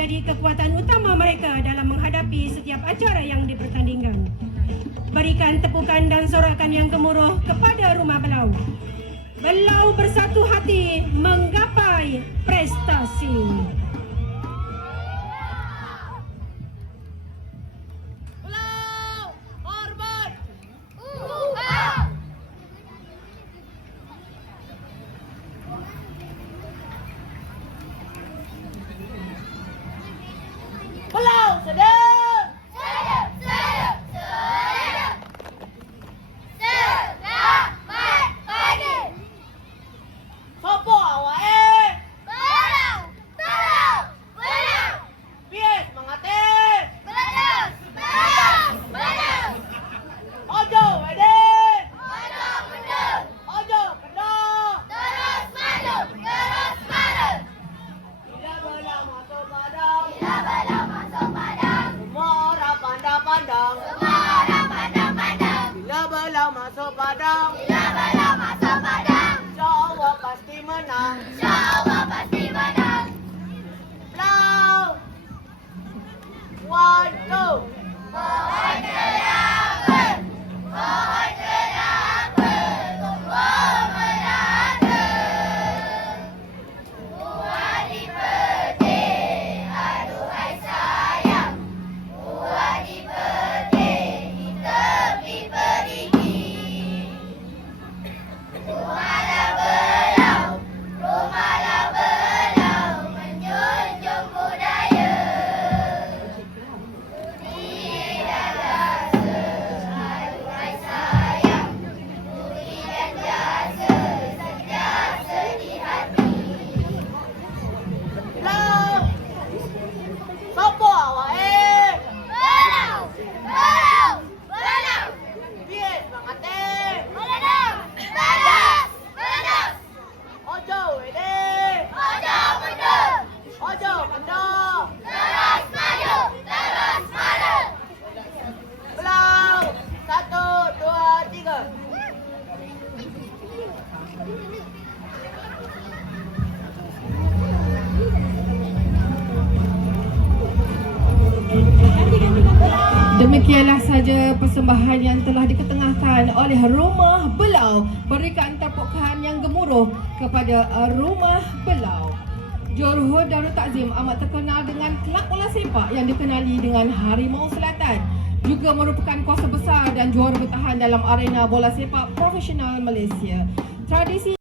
menjadi kekuatan utama mereka dalam menghadapi setiap acara yang dipertandingkan. Berikan tepukan dan sorakan yang gemuruh kepada Rumah Belau. Belau bersatu hati menggapai prestasi. Belau sedap! Sedap, sedap, sedap. Selamat pagi. Sopo awake? Belau, belau, belau. Piye semangate? Belau, belau, belau. Ojo wede! Ojo mundur, Ojo kendor! terus maju, terus maju. Bila belau masuk padang, Bila belau masuk padang, semua orang pandang-pandang. semua orang pandang-pandang. Bila belau masuk padang, Bila belau masuk padang, insya-Allah pasti menang. insya-Allah pasti menang. Belau! One, two! Pohon kelapa, pohon kelapa, tumbuh merata. Buah di petik, aduhai sayang. Buah di petik, di tepi perigi. Rumahlah belau, rumahlah belau, menjunjung budaya. Belau! Sopo awake? Belau, belau, belau. Piye semangate? Belau, belau, belau. Ojo wede! Ojo mundur, Ojo kendor! terus maju, terus maju. Belau! Satu, dua, tiga. Demikianlah saja persembahan yang telah diketengahkan oleh Rumah Belau. Berikan tepukan yang gemuruh kepada Rumah Belau. Johor Darul Takzim amat terkenal dengan kelab bola sepak yang dikenali dengan Harimau Selatan. Juga merupakan kuasa besar dan juara bertahan dalam arena bola sepak profesional Malaysia. Tradisi